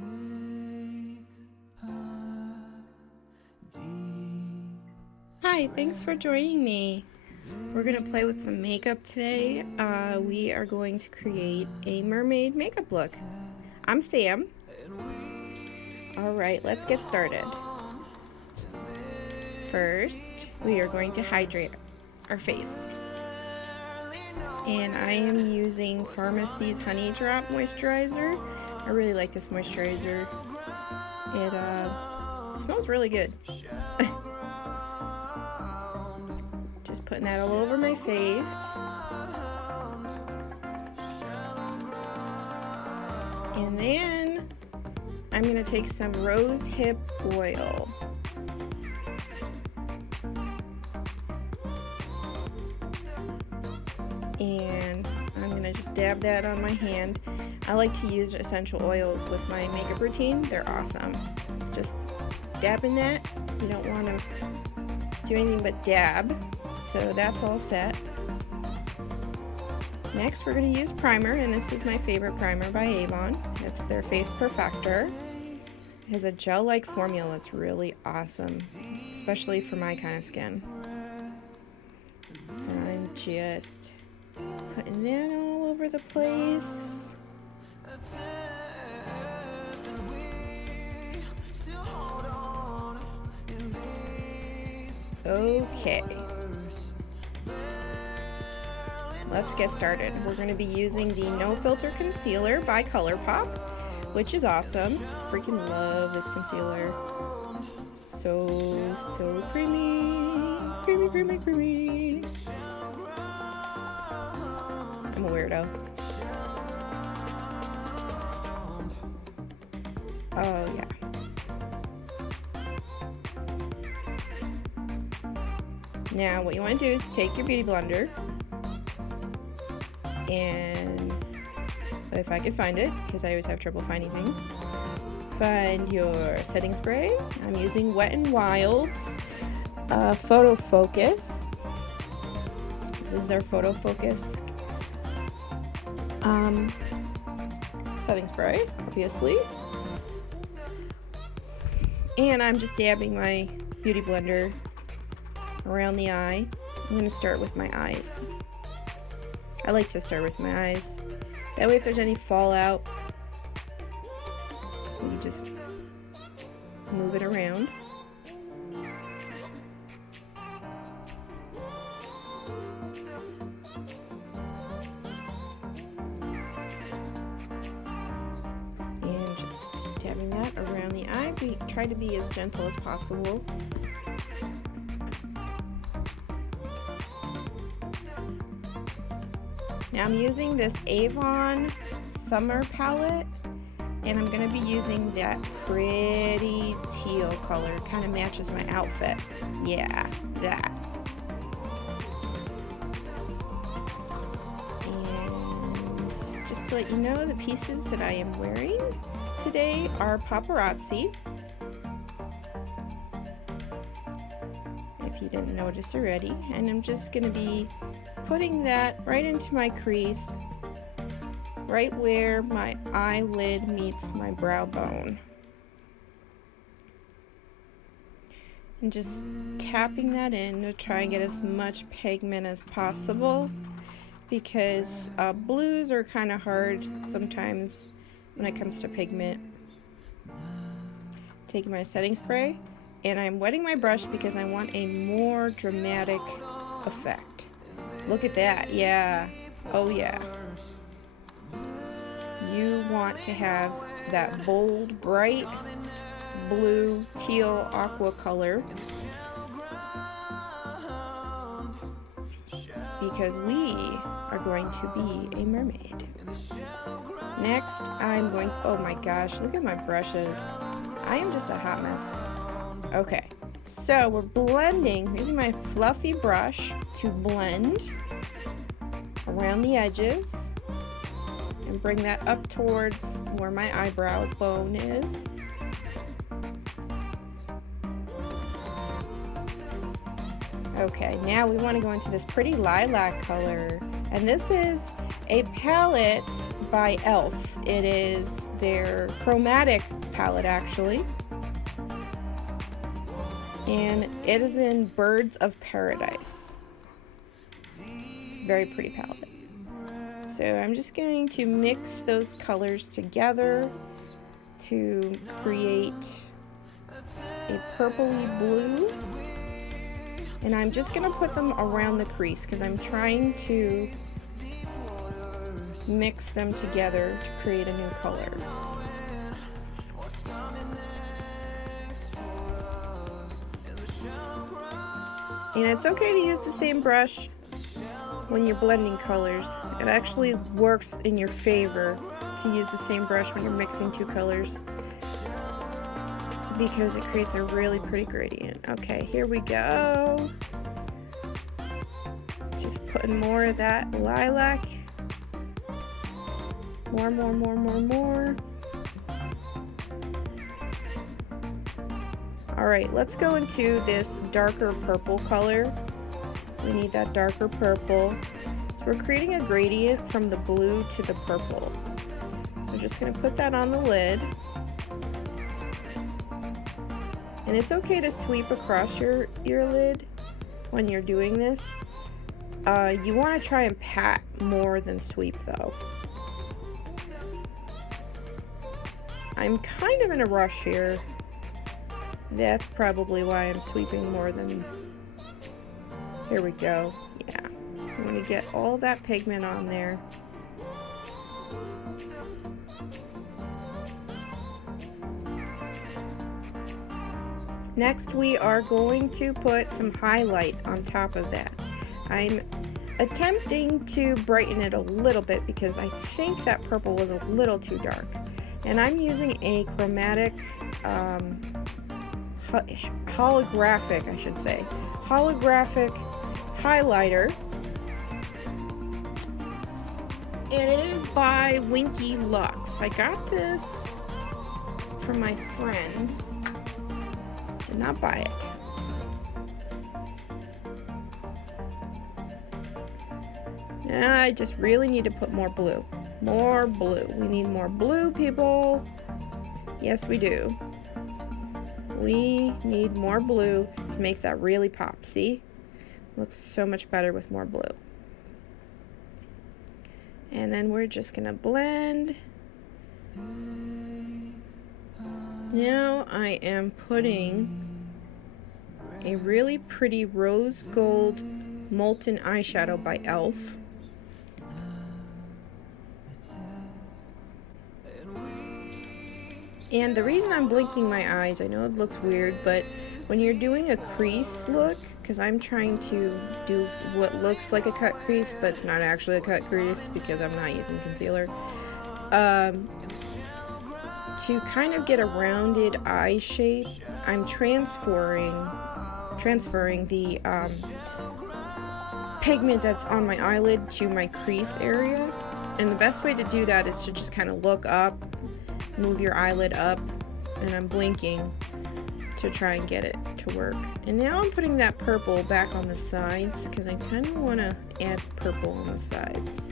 Hi, thanks for joining me. We're going to play with some makeup today. We are going to create a mermaid makeup look. I'm Sam. Alright, let's get started. First, we are going to hydrate our face. And I am using Pharmacy's Honey Drop Moisturizer. I really like this moisturizer. It smells really good. Just putting that all over my face. And then I'm going to take some rose hip oil. And I'm going to just dab that on my hand. I like to use essential oils with my makeup routine. They're awesome. Just dabbing that. You don't want to do anything but dab. So that's all set. Next we're going to use primer, and this is my favorite primer by Avon. It's their Face Perfector. It has a gel-like formula that's really awesome, especially for my kind of skin. So I'm just putting that all over the place. Okay. Let's get started. We're going to be using the No Filter Concealer by ColourPop, which is awesome. Freaking love this concealer. So creamy. Creamy, creamy, creamy. I'm a weirdo. Oh, yeah. Now, what you want to do is take your beauty blender, and if I could find it, because I always have trouble finding things, find your setting spray. I'm using Wet n Wild's Photo Focus. This is their Photo Focus setting spray, obviously. And I'm just dabbing my beauty blender around the eye. I'm going to start with my eyes. I like to start with my eyes. That way if there's any fallout, you just move it around. And just dabbing that around the eye. Try to be as gentle as possible. Now I'm using this Avon Summer Palette, and I'm going to be using that pretty teal color. It kind of matches my outfit. Yeah, that. And just to let you know, the pieces that I am wearing today are paparazzi. If you didn't notice already. And I'm just going to be putting that right into my crease, right where my eyelid meets my brow bone. And just tapping that in to try and get as much pigment as possible, because blues are kind of hard sometimes when it comes to pigment. Taking my setting spray, and I'm wetting my brush because I want a more dramatic effect. Look at that, yeah, oh yeah. You want to have that bold, bright blue, teal, aqua color, because we are going to be a mermaid. Next, I'm going, oh my gosh, look at my brushes. I am just a hot mess. Okay, so we're blending, using my fluffy brush to blend around the edges and bring that up towards where my eyebrow bone is. Okay, now we want to go into this pretty lilac color, and this is a palette by e.l.f. It is their chromatic palette actually. And it is in Birds of Paradise. Very pretty palette. So I'm just going to mix those colors together to create a purpley blue. And I'm just going to put them around the crease because I'm trying to mix them together to create a new color. And it's okay to use the same brush when you're blending colors. It actually works in your favor to use the same brush when you're mixing two colors because it creates a really pretty gradient. Okay, here we go. Just putting more of that lilac. More. Alright, let's go into this darker purple color. We need that darker purple. So we're creating a gradient from the blue to the purple. So I'm just going to put that on the lid. And it's okay to sweep across your lid when you're doing this. You want to try and pat more than sweep though. I'm kind of in a rush here. That's probably why I'm sweeping more than... Here we go. Yeah. I'm going to get all that pigment on there. Next, we are going to put some highlight on top of that. I'm attempting to brighten it a little bit because I think that purple was a little too dark. And I'm using a chromatic, holographic, I should say, holographic highlighter. And it is by Winky Lux. I got this from my friend. Did not buy it. Now I just really need to put more blue. More blue. We need more blue, people. Yes, we do. We need more blue to make that really pop. See? Looks so much better with more blue. And then we're just gonna blend. Now I am putting a really pretty rose gold molten eyeshadow by e.l.f. And the reason I'm blinking my eyes, I know it looks weird, but when you're doing a crease look, because I'm trying to do what looks like a cut crease, but it's not actually a cut crease because I'm not using concealer, to kind of get a rounded eye shape, I'm transferring the pigment that's on my eyelid to my crease area. And the best way to do that is to just kind of look up, move your eyelid up, and I'm blinking to try and get it to work. And now I'm putting that purple back on the sides because I kind of want to add purple on the sides.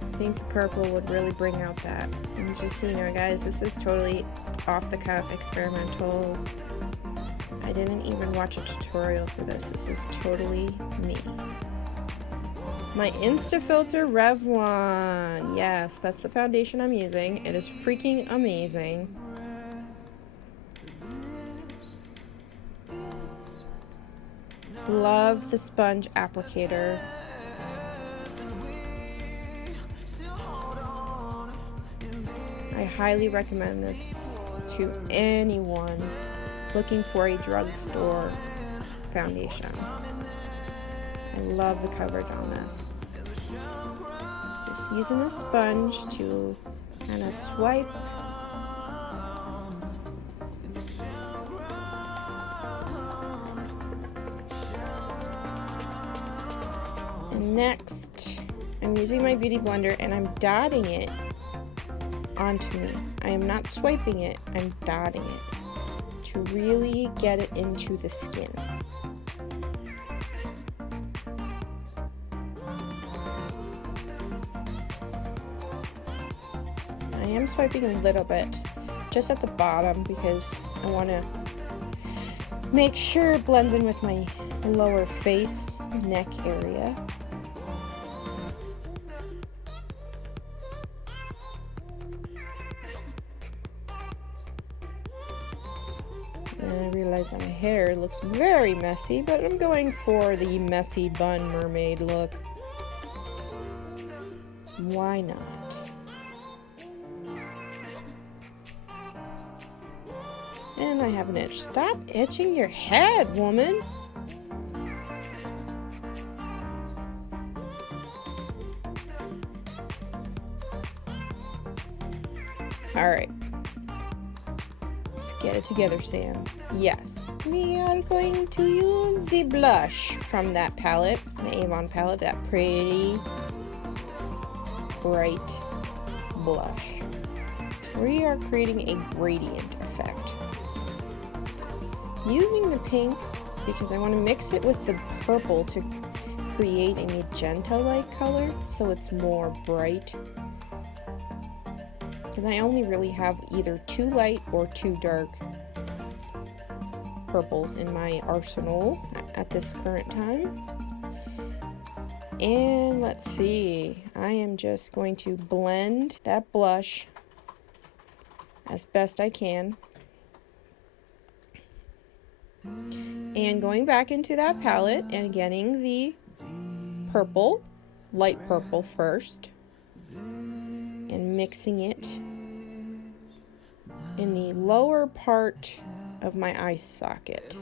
I think the purple would really bring out that. And just so you know, guys, this is totally off-the-cuff, experimental. I didn't even watch a tutorial for this. This is totally me. My Instafilter Revlon. Yes, that's the foundation I'm using. It is freaking amazing. Love the sponge applicator. I highly recommend this to anyone looking for a drugstore foundation. I love the coverage on this. Just using a sponge to kind of swipe. And next, I'm using my Beauty Blender and I'm dotting it onto me. I am not swiping it, I'm dotting it to really get it into the skin. I am swiping a little bit just at the bottom because I want to make sure it blends in with my lower face, neck area. And I realize that my hair looks very messy, but I'm going for the messy bun mermaid look. Why not? And I have an itch. Stop itching your head, woman! Alright. Let's get it together, Sam. Yes. We are going to use the blush from that palette, the Avon palette, that pretty bright blush. We are creating a gradient effect. Using the pink because I want to mix it with the purple to create a magenta-like color so it's more bright. Because I only really have either too light or too dark purples in my arsenal at this current time. And let's see, I am just going to blend that blush as best I can. And going back into that palette and getting the purple, light purple first, and mixing it in the lower part of my eye socket.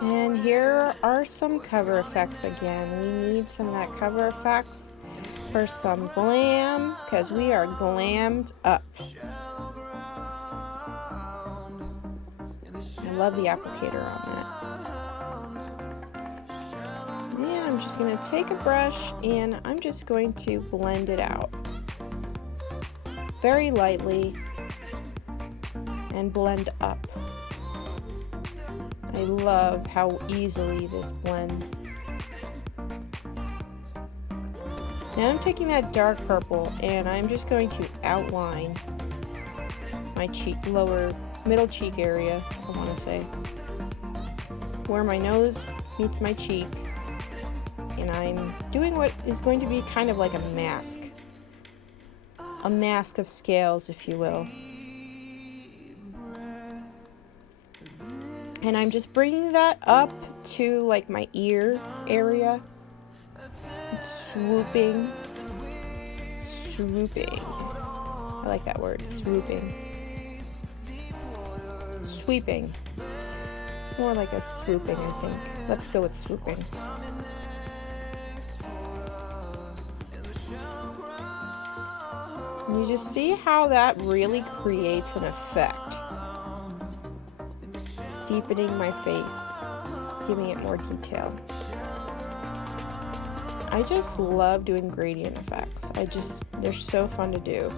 And here are some cover effects again. We need some of that cover effects for some glam, because we are glammed up. I love the applicator on that. Yeah, I'm just going to take a brush and I'm just going to blend it out very lightly and blend up. I love how easily this blends. Now I'm taking that dark purple and I'm just going to outline my cheek, lower, middle cheek area, I want to say, where my nose meets my cheek, and I'm doing what is going to be kind of like a mask of scales, if you will. And I'm just bringing that up to like my ear area, swooping. I like that word, swooping. Sweeping. It's more like a swooping, I think. Let's go with swooping. And you just see how that really creates an effect. Deepening my face, giving it more detail. I just love doing gradient effects. They're so fun to do.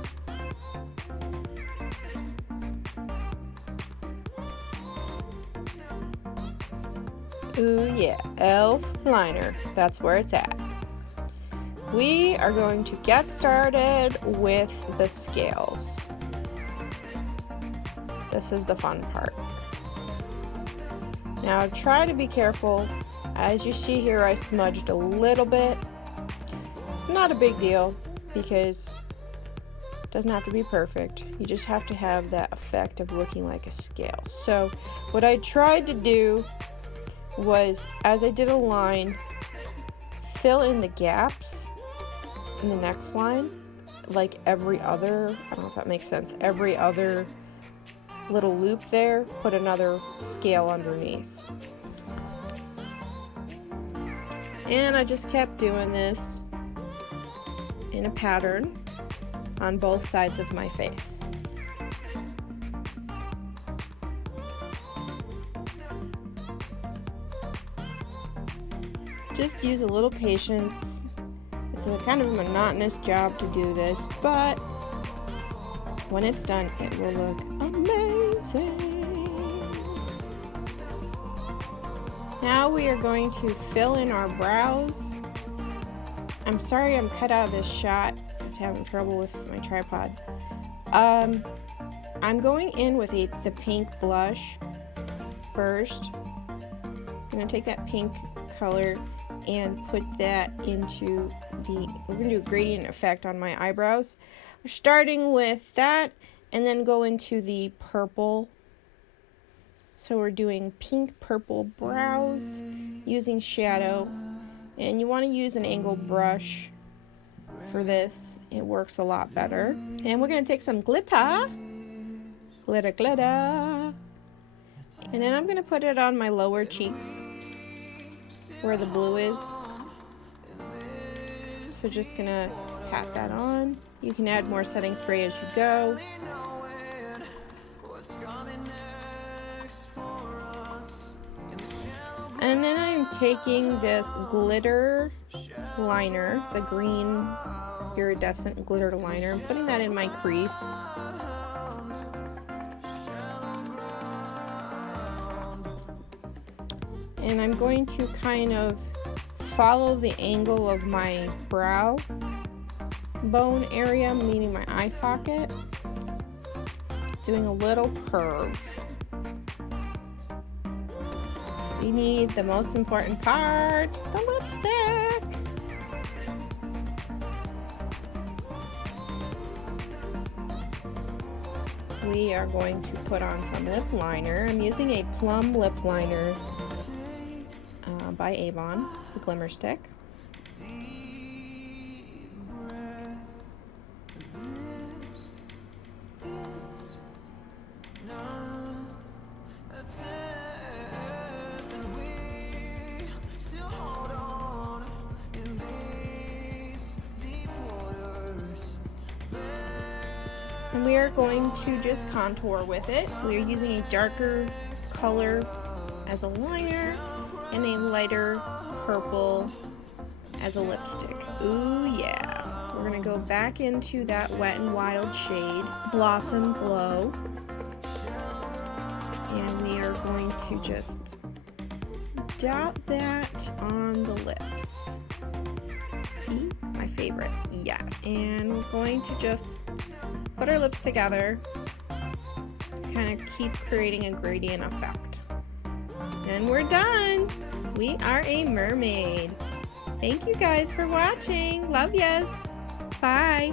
Ooh yeah, elf liner, that's where it's at. We are going to get started with the scales. This is the fun part. Now try to be careful. As you see here, I smudged a little bit. It's not a big deal because it doesn't have to be perfect. You just have to have that effect of looking like a scale. So what I tried to do was, as I did a line, fill in the gaps in the next line, like every other, I don't know if that makes sense, every other little loop there, put another scale underneath. And I just kept doing this in a pattern on both sides of my face. Just use a little patience. It's a kind of a monotonous job to do this, but when it's done, it will look amazing. Now we are going to fill in our brows. I'm sorry I'm cut out of this shot. I was having trouble with my tripod. I'm going in with the pink blush first. I'm going to take that pink color and put that into we're going to do a gradient effect on my eyebrows. We're starting with that and then go into the purple. So we're doing pink purple brows using shadow. And you want to use an angled brush for this. It works a lot better. And we're going to take some glitter. Glitter, glitter. And then I'm going to put it on my lower cheeks where the blue is. So just going to pat that on. You can add more setting spray as you go. And then I'm taking this glitter liner, the green iridescent glitter liner, and putting that in my crease. And I'm going to kind of follow the angle of my brow bone area, meaning my eye socket, doing a little curve. We need the most important part, the lipstick. We are going to put on some lip liner. I'm using a plum lip liner by Avon. It's a glimmer stick. And we are going to just contour with it. We are using a darker color as a liner and a lighter purple as a lipstick. Ooh yeah. We're gonna go back into that Wet n Wild shade, Blossom Glow. And we are going to just dot that on the lips. See? My favorite. Yes. And we're going to just put our lips together, kind of keep creating a gradient effect. And we're done! We are a mermaid. Thank you guys for watching. Love yas. Bye.